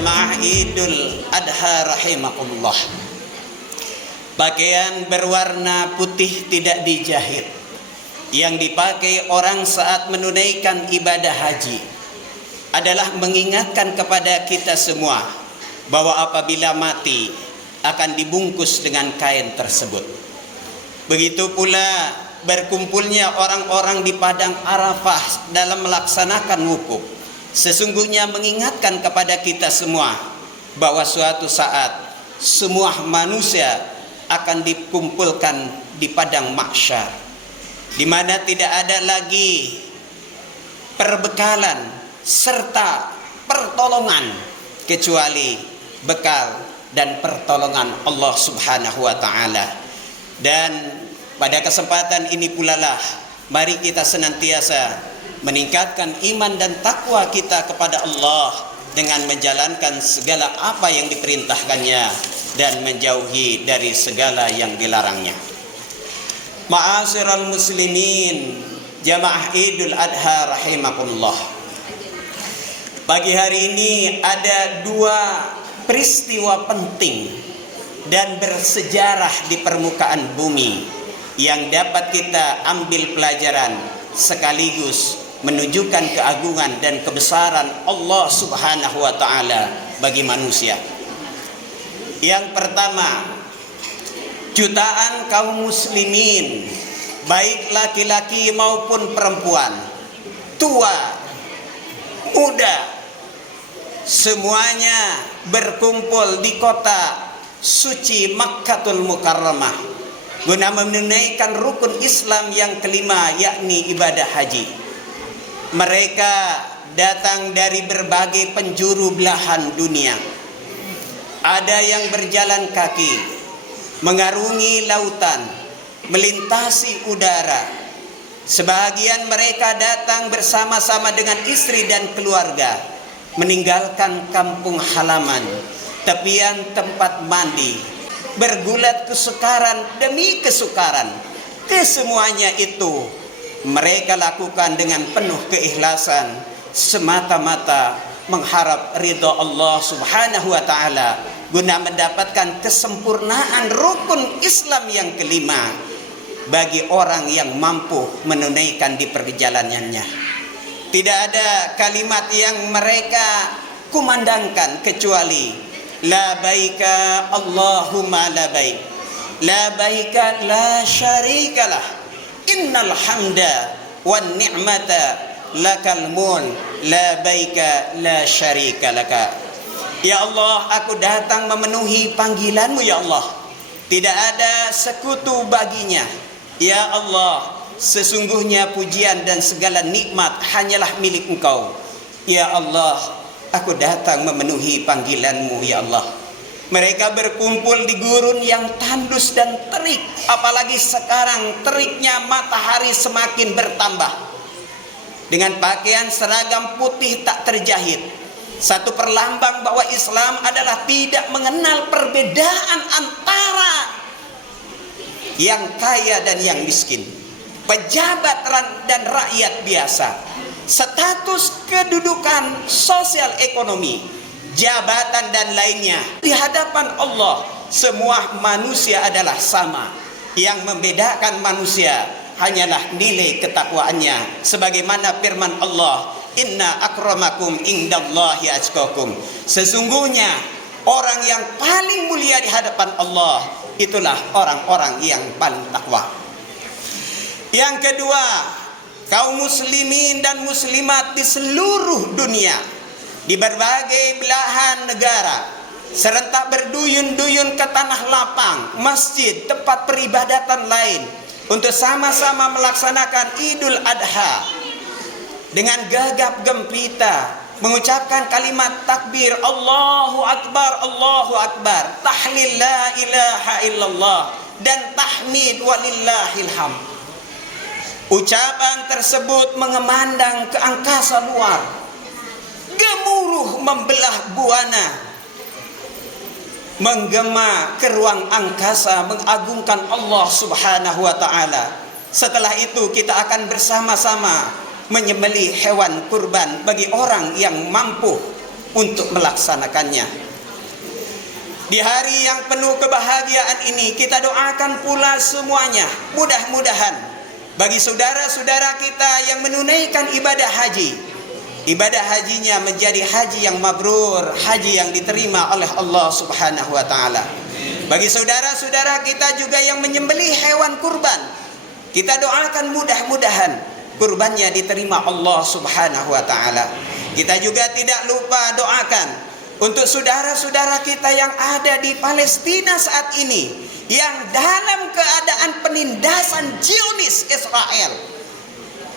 Jamaah Idul Adha rahimakumullah. Pakaian berwarna putih tidak dijahit yang dipakai orang saat menunaikan ibadah haji adalah mengingatkan kepada kita semua bahwa apabila mati akan dibungkus dengan kain tersebut. Begitu pula berkumpulnya orang-orang di padang Arafah dalam melaksanakan wukuf sesungguhnya mengingatkan kepada kita semua bahwa suatu saat semua manusia akan dikumpulkan di padang mahsyar, di mana tidak ada lagi perbekalan serta pertolongan kecuali bekal dan pertolongan Allah Subhanahu wa taala. Dan pada kesempatan ini pula lah mari kita senantiasa meningkatkan iman dan takwa kita kepada Allah dengan menjalankan segala apa yang diperintahkannya dan menjauhi dari segala yang dilarangnya. Ma'asyiral muslimin, jamaah Idul Adha rahimakumullah. Pagi hari ini ada dua peristiwa penting dan bersejarah di permukaan bumi yang dapat kita ambil pelajaran sekaligus menunjukkan keagungan dan kebesaran Allah Subhanahu wa taala bagi manusia. Yang pertama, jutaan kaum muslimin, baik laki-laki maupun perempuan, tua, muda, semuanya berkumpul di kota suci Makkatul Mukarramah guna menunaikan rukun Islam yang kelima, yakni ibadah haji. Mereka datang dari berbagai penjuru belahan dunia. Ada yang berjalan kaki, mengarungi lautan, melintasi udara. Sebahagian mereka datang bersama-sama dengan istri dan keluarga, meninggalkan kampung halaman, tepian tempat mandi, bergulat kesukaran demi kesukaran. Kesemuanya itu mereka lakukan dengan penuh keikhlasan, semata-mata mengharap ridha Allah Subhanahu wa taala guna mendapatkan kesempurnaan rukun Islam yang kelima bagi orang yang mampu menunaikan di perjalanannya. Tidak ada kalimat yang mereka kumandangkan kecuali la baika Allahumma la baik, la baika la syarikalah, innal hamda wan ni'mata lakal mulk la baika la syarika laka. Ya Allah, aku datang memenuhi panggilanmu ya Allah, tidak ada sekutu baginya. Ya Allah, sesungguhnya pujian dan segala nikmat hanyalah milik Engkau. Ya Allah, aku datang memenuhi panggilanmu ya Allah. Mereka berkumpul di gurun yang tandus dan terik, apalagi sekarang teriknya matahari semakin bertambah. Dengan pakaian seragam putih tak terjahit, satu perlambang bahwa Islam adalah tidak mengenal perbedaan antara yang kaya dan yang miskin, pejabat dan rakyat biasa, status kedudukan sosial ekonomi, jabatan dan lainnya. Di hadapan Allah semua manusia adalah sama. Yang membedakan manusia hanyalah nilai ketakwaannya, sebagaimana firman Allah, inna akramakum indallahi atqakum. Sesungguhnya orang yang paling mulia di hadapan Allah itulah orang-orang yang paling takwa. Yang kedua, kaum muslimin dan muslimat di seluruh dunia, di berbagai belahan negara, serentak berduyun-duyun ke tanah lapang, masjid, tempat peribadatan lain untuk sama-sama melaksanakan Idul Adha dengan gagap gempita, mengucapkan kalimat takbir Allahu Akbar, tahlil la ilaha illallah, dan tahmid walillahil hamd. Ucapan tersebut mengemandang ke angkasa luar, gemuruh membelah buana, menggema ke ruang angkasa, mengagungkan Allah Subhanahu wa taala. Setelah itu kita akan bersama-sama menyembelih hewan kurban bagi orang yang mampu untuk melaksanakannya. Di hari yang penuh kebahagiaan ini, kita doakan pula semuanya, mudah-mudahan bagi saudara-saudara kita yang menunaikan ibadah haji, ibadah hajinya menjadi haji yang mabrur, haji yang diterima oleh Allah Subhanahu wa taala. Bagi saudara-saudara kita juga yang menyembelih hewan kurban, kita doakan mudah-mudahan kurbannya diterima Allah Subhanahu wa taala. Kita juga tidak lupa doakan untuk saudara-saudara kita yang ada di Palestina saat ini, yang dalam keadaan penindasan Zionis Israel.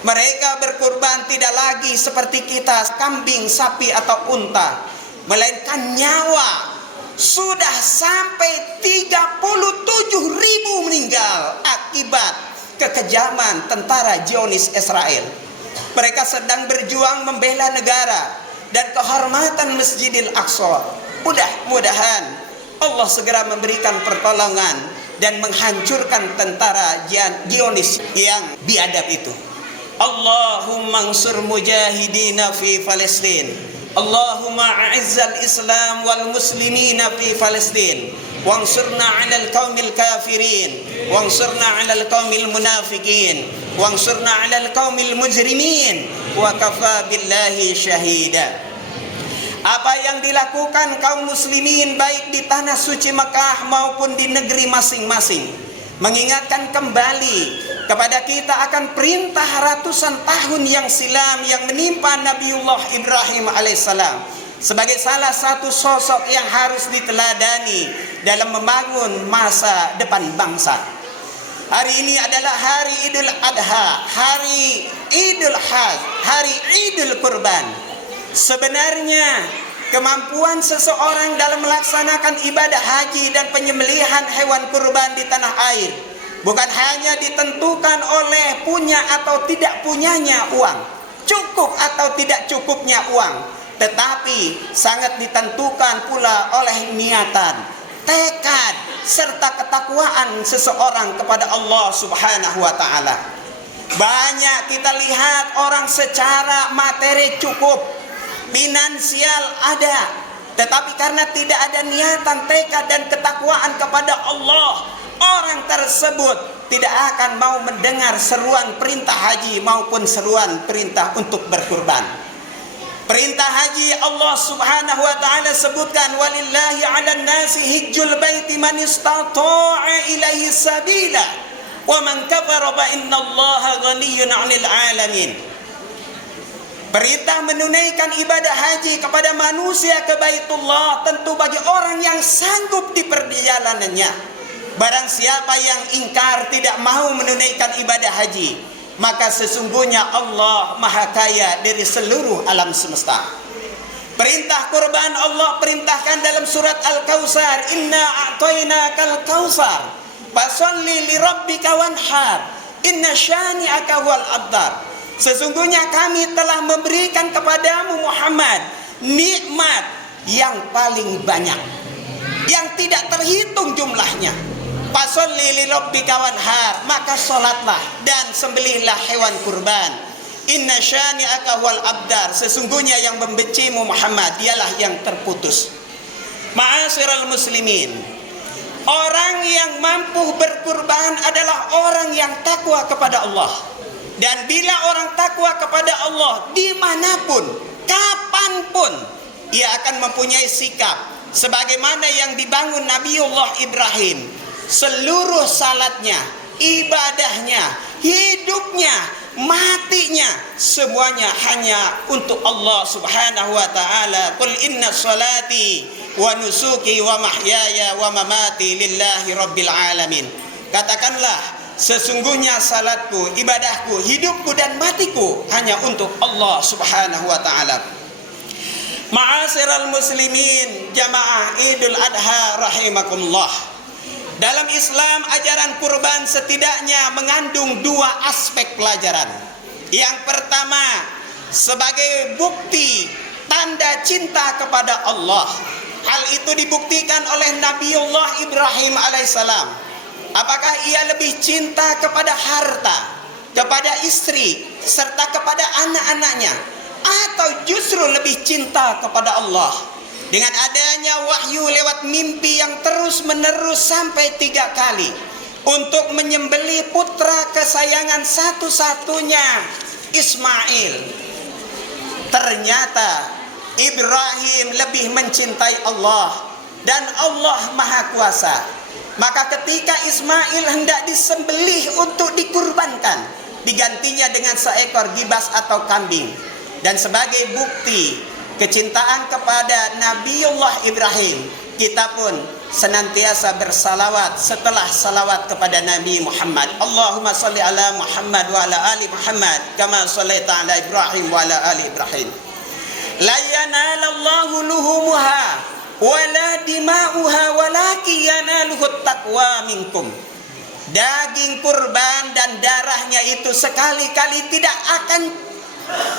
Mereka berkurban tidak lagi seperti kita, kambing, sapi atau unta, melainkan nyawa. Sudah sampai 37.000 meninggal akibat kekejaman tentara Zionis Israel. Mereka sedang berjuang membela negara dan kehormatan Masjidil Aqsa. Mudah-mudahan Allah segera memberikan pertolongan dan menghancurkan tentara Zionis yang biadab itu. Allahumma ansur mujahidina fi Palestin. Allahumma a'izzal Islam wal muslimina fi Palestin. Wansurna 'alal qaumil kafirin, wansurna 'alal qaumil munafiqin, wansurna 'alal qaumil mujrimin, wa kafa billahi syahida. Apa yang dilakukan kaum muslimin baik di tanah suci Mekah maupun di negeri masing-masing mengingatkan kembali kepada kita akan perintah ratusan tahun yang silam yang menimpa Nabiullah Ibrahim alaihissalam sebagai salah satu sosok yang harus diteladani dalam membangun masa depan bangsa. Hari ini adalah hari Idul Adha, hari Idul Hajj, hari Idul Kurban. Sebenarnya kemampuan seseorang dalam melaksanakan ibadah haji dan penyembelihan hewan kurban di tanah air bukan hanya ditentukan oleh punya atau tidak punyanya uang, cukup atau tidak cukupnya uang, tetapi sangat ditentukan pula oleh niatan, tekad, serta ketakwaan seseorang kepada Allah Subhanahu wa taala. Banyak kita lihat orang secara materi cukup, finansial ada, tetapi karena tidak ada niatan, tekad dan ketakwaan kepada Allah, orang tersebut tidak akan mau mendengar seruan perintah haji maupun seruan perintah untuk berkurban. Perintah haji Allah Subhanahu wa taala sebutkan, walillahi 'alan nasi hijjul baiti man istata'a ilaihi sabila wa man kafara fa innallaha ghaniyyun 'anil 'alamin. Perintah menunaikan ibadah haji kepada manusia ke Baitullah tentu bagi orang yang sanggup di perjalanannya. Barang siapa yang ingkar tidak mau menunaikan ibadah haji, maka sesungguhnya Allah Maha Kaya dari seluruh alam semesta. Perintah kurban Allah perintahkan dalam surat Al-Kautsar, inna a'tainakal kautsar fasholli li rabbika wanhar inna syani'aka wal abtar. Sesungguhnya kami telah memberikan kepadamu Muhammad nikmat yang paling banyak, yang tidak terhitung jumlahnya. Fasholli li rabbika wanhar, maka salatlah dan sembelihlah hewan kurban. Inna syani'aka wal abdar, sesungguhnya yang membencimu Muhammad dialah yang terputus. Ma'asyiral muslimin, orang yang mampu berkurban adalah orang yang takwa kepada Allah. Dan bila orang takwa kepada Allah dimanapun, kapanpun, ia akan mempunyai sikap sebagaimana yang dibangun Nabiullah Ibrahim. Seluruh salatnya, ibadahnya, hidupnya, matinya, semuanya hanya untuk Allah Subhanahu wa ta'ala. Qul inna salati wa nusuki wa mahyaya wa mamati lillahi rabbil alamin. Katakanlah, sesungguhnya salatku, ibadahku, hidupku dan matiku hanya untuk Allah Subhanahu wa ta'ala. Ma'asyiral muslimin, jamaah Idul Adha rahimakumullah. Dalam Islam, ajaran kurban setidaknya mengandung dua aspek pelajaran. Yang pertama, sebagai bukti tanda cinta kepada Allah. Hal itu dibuktikan oleh Nabiullah Ibrahim alaihissalam. Apakah ia lebih cinta kepada harta, kepada istri, serta kepada anak-anaknya, atau justru justru lebih cinta kepada Allah. Dengan adanya wahyu lewat mimpi yang terus menerus sampai 3 kali untuk menyembelih putra kesayangan satu-satunya, Ismail. Ternyata Ibrahim lebih mencintai Allah dan Allah Maha Kuasa. Maka ketika Ismail hendak disembelih untuk dikurbankan, digantinya dengan seekor gibas atau kambing. Dan sebagai bukti kecintaan kepada Nabiullah Ibrahim, kita pun senantiasa bersalawat setelah salawat kepada Nabi Muhammad. Allahumma salli ala Muhammad wa ala ali Muhammad kama sallaita ala Ibrahim wa ala ali Ibrahim. La yanalallahu luhumuha wala dima'uha walakin yanaluhut taqwa minkum. Daging kurban dan darahnya itu sekali-kali tidak akan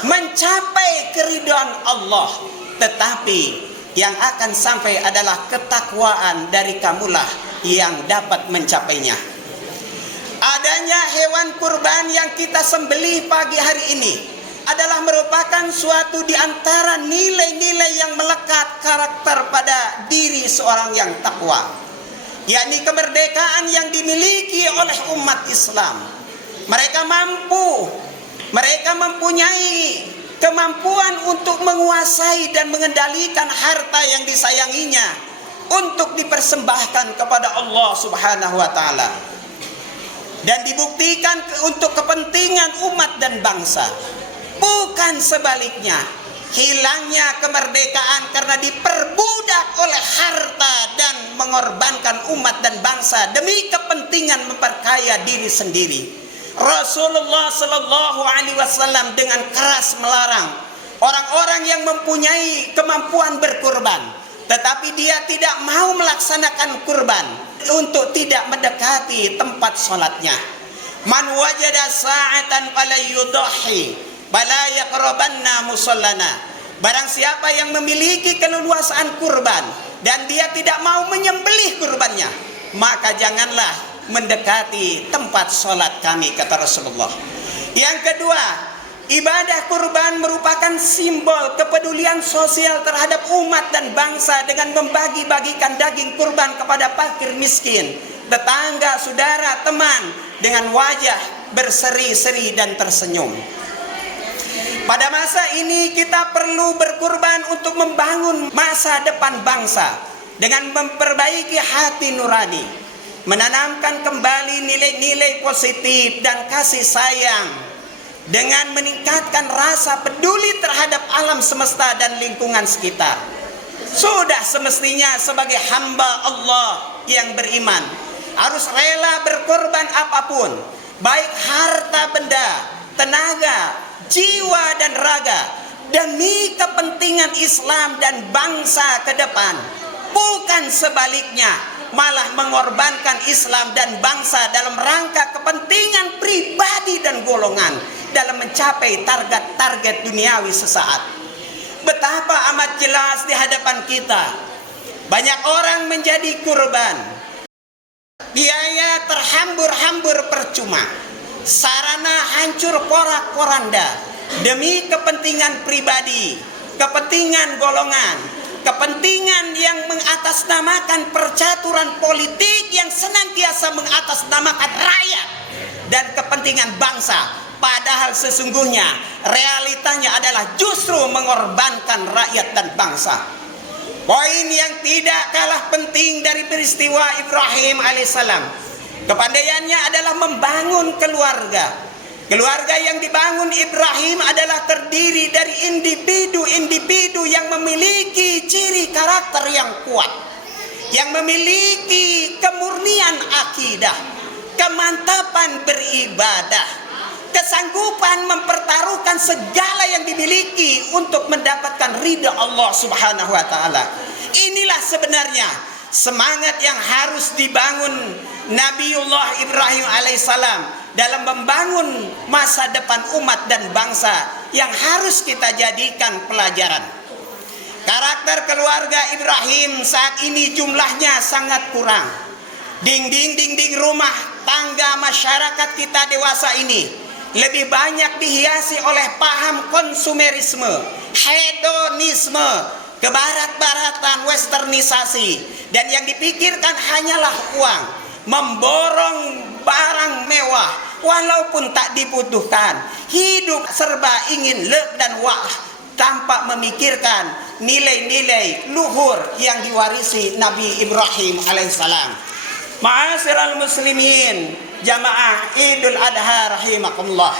mencapai keridhaan Allah, tetapi yang akan sampai adalah ketakwaan dari kamulah yang dapat mencapainya. Adanya hewan kurban yang kita sembelih pagi hari ini adalah merupakan suatu di antara nilai-nilai yang melekat karakter pada diri seorang yang takwa, yakni kemerdekaan yang dimiliki oleh umat Islam. Mereka mempunyai kemampuan untuk menguasai dan mengendalikan harta yang disayanginya untuk dipersembahkan kepada Allah Subhanahu wa taala dan dibuktikan untuk kepentingan umat dan bangsa. Bukan sebaliknya, hilangnya kemerdekaan karena diperbudak oleh harta dan mengorbankan umat dan bangsa demi kepentingan memperkaya diri sendiri. Rasulullah Sallallahu Alaihi Wasallam dengan keras melarang orang-orang yang mempunyai kemampuan berkurban, tetapi dia tidak mau melaksanakan kurban untuk tidak mendekati tempat sholatnya. Man wajada sa'atan fala yudahi bala yaqrabanna musallana. Barang siapa yang memiliki keleluasaan kurban dan dia tidak mau menyembelih kurbannya, maka janganlah mendekati tempat sholat kami, kata Rasulullah. Yang kedua, ibadah kurban merupakan simbol kepedulian sosial terhadap umat dan bangsa dengan membagi-bagikan daging kurban kepada fakir miskin, tetangga, saudara, teman dengan wajah berseri-seri dan tersenyum. Pada masa ini kita perlu berkurban untuk membangun masa depan bangsa dengan memperbaiki hati nurani, menanamkan kembali nilai-nilai positif dan kasih sayang dengan meningkatkan rasa peduli terhadap alam semesta dan lingkungan sekitar. Sudah semestinya sebagai hamba Allah yang beriman harus rela berkorban apapun, baik harta benda, tenaga, jiwa dan raga, demi kepentingan Islam dan bangsa ke depan. Bukan sebaliknya, malah mengorbankan Islam dan bangsa dalam rangka kepentingan pribadi dan golongan dalam mencapai target-target duniawi sesaat. Betapa amat jelas di hadapan kita, banyak orang menjadi kurban. Biaya terhambur-hambur percuma, sarana hancur porak-poranda demi kepentingan pribadi, kepentingan golongan, kepentingan yang mengatasnamakan percaturan politik yang senantiasa mengatasnamakan rakyat dan kepentingan bangsa. Padahal sesungguhnya realitanya adalah justru mengorbankan rakyat dan bangsa. Poin yang tidak kalah penting dari peristiwa Ibrahim alaihissalam, kepandaiannya adalah membangun keluarga. Keluarga yang dibangun Ibrahim adalah terdiri dari individu-individu yang memiliki ciri karakter yang kuat, yang memiliki kemurnian akidah, kemantapan beribadah, kesanggupan mempertaruhkan segala yang dimiliki untuk mendapatkan ridha Allah Subhanahu wa taala. Inilah sebenarnya semangat yang harus dibangun Nabiullah Ibrahim alaihissalam dalam membangun masa depan umat dan bangsa yang harus kita jadikan pelajaran. Karakter keluarga Ibrahim saat ini jumlahnya sangat kurang. Dinding-dinding rumah tangga masyarakat kita dewasa ini lebih banyak dihiasi oleh paham konsumerisme, hedonisme, kebarat-baratan, westernisasi, dan yang dipikirkan hanyalah uang, memborong barang mewah walaupun tak dibutuhkan, hidup serba ingin lek dan wah tanpa memikirkan nilai-nilai luhur yang diwarisi Nabi Ibrahim alaihissalam. Ma'asyiral muslimin, jamaah Idul Adha rahimakumullah.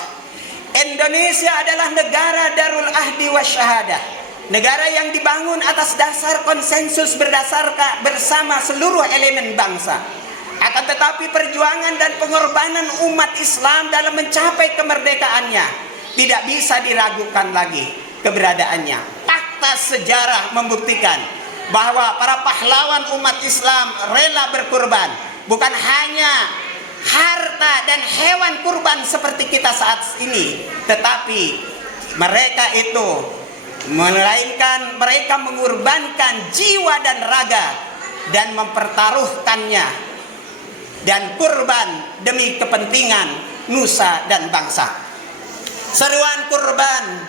Indonesia adalah negara Darul Ahdi wa Syahadah, negara yang dibangun atas dasar konsensus berdasarkan bersama seluruh elemen bangsa. Akan tetapi perjuangan dan pengorbanan umat Islam dalam mencapai kemerdekaannya tidak bisa diragukan lagi keberadaannya. Fakta sejarah membuktikan bahwa para pahlawan umat Islam rela berkorban, bukan hanya harta dan hewan kurban seperti kita saat ini, tetapi mereka itu melainkan mereka mengorbankan jiwa dan raga dan mempertaruhkannya dan kurban demi kepentingan nusa dan bangsa. Seruan kurban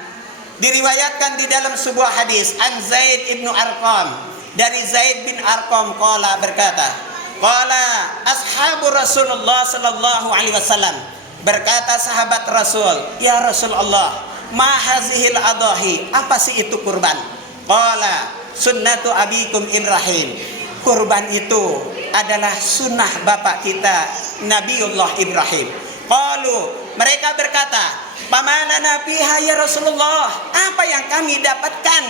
diriwayatkan di dalam sebuah hadis an Zaid ibnu Arqam, dari Zaid bin Arqam qala berkata, qala ashabu Rasulullah sallallahu alaihi wasallam, berkata sahabat Rasul, ya Rasulullah, ma hazihil adahi, apa sih itu kurban? Qala sunnatu abikum Ibrahim, kurban itu adalah sunnah bapak kita Nabiullah Ibrahim. Qalu, mereka berkata, pamanana fiha ya Rasulullah, apa yang kami dapatkan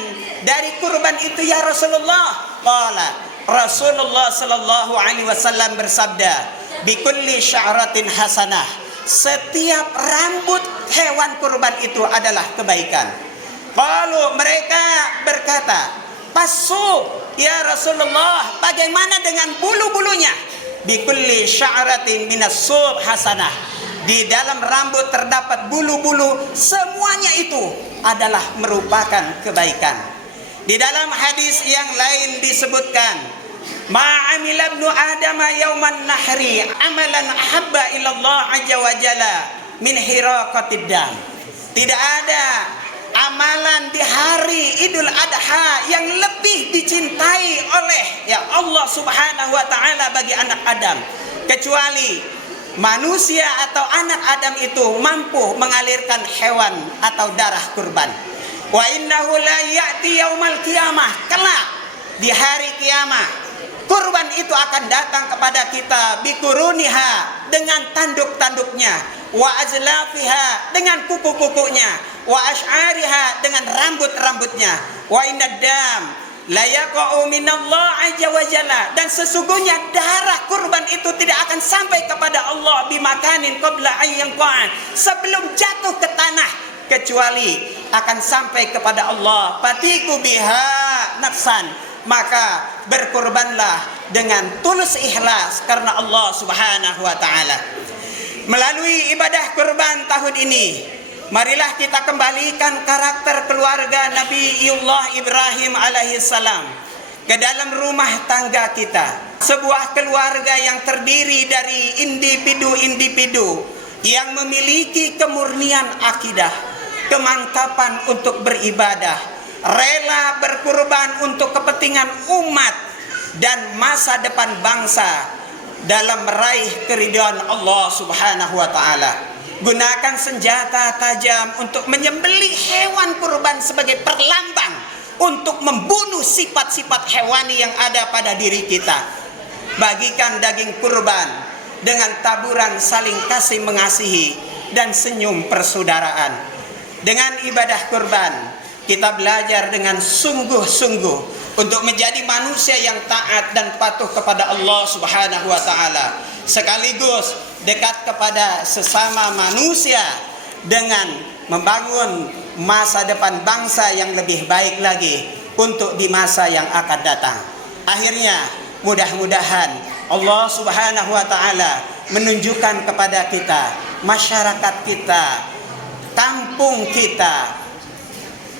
dari kurban itu ya Rasulullah? Qala, Rasulullah sallallahu alaihi wasallam bersabda, bikulli sya'ratin hasanah, setiap rambut hewan kurban itu adalah kebaikan. Qalu, mereka berkata, pasu ya Rasulullah, bagaimana dengan bulu-bulunya? Bikulli sya'ratin minas sub hasanah, di dalam rambut terdapat bulu-bulu, semuanya itu adalah merupakan kebaikan. Di dalam hadis yang lain disebutkan, ma'amila ibnu Adam yauman nahri amalan ahabba ilallah azza wa jalla min hiraqatid dam. Tidak ada amalan di hari Idul Adha yang lebih dicintai oleh Allah Subhanahu wa taala bagi anak Adam, kecuali manusia atau anak Adam itu mampu mengalirkan hewan atau darah kurban. Wa innahu la ya'ti yaumal qiyamah, kelak di hari kiamat kurban itu akan datang kepada kita bikuruniha, dengan tanduk-tanduknya, wa azlafiha, dengan kuku-kukunya, wa ash'ariha, dengan rambut-rambutnya, wa inaddam la yaqa'u minallah azza wa jalla, dan sesungguhnya darah kurban itu tidak akan sampai kepada Allah bimakanin qabla ayyanqa'an, sebelum jatuh ke tanah, kecuali akan sampai kepada Allah. Fatiku biha nafsan, maka berkorbanlah dengan tulus ikhlas karena Allah Subhanahu wa taala. Melalui ibadah kurban tahun ini, marilah kita kembalikan karakter keluarga Nabiullah Ibrahim alaihissalam ke dalam rumah tangga kita. Sebuah keluarga yang terdiri dari individu-individu yang memiliki kemurnian akidah, kemantapan untuk beribadah, rela berkorban untuk kepentingan umat dan masa depan bangsa dalam meraih keridhaan Allah Subhanahu wa taala. Gunakan senjata tajam untuk menyembelih hewan kurban sebagai perlambang untuk membunuh sifat-sifat hewani yang ada pada diri kita. Bagikan daging kurban dengan taburan saling kasih mengasihi dan senyum persaudaraan. Dengan ibadah kurban, kita belajar dengan sungguh-sungguh untuk menjadi manusia yang taat dan patuh kepada Allah Subhanahu wa taala, sekaligus dekat kepada sesama manusia dengan membangun masa depan bangsa yang lebih baik lagi untuk di masa yang akan datang. Akhirnya, mudah-mudahan Allah Subhanahu wa taala menunjukkan kepada kita, masyarakat kita, kampung kita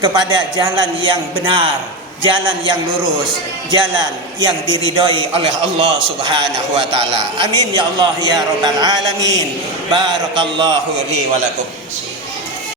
kepada jalan yang benar, jalan yang lurus, jalan yang diridhoi oleh Allah Subhanahu wa taala. Amin ya Allah ya rabbal alamin. Barakallahu li wa lakum.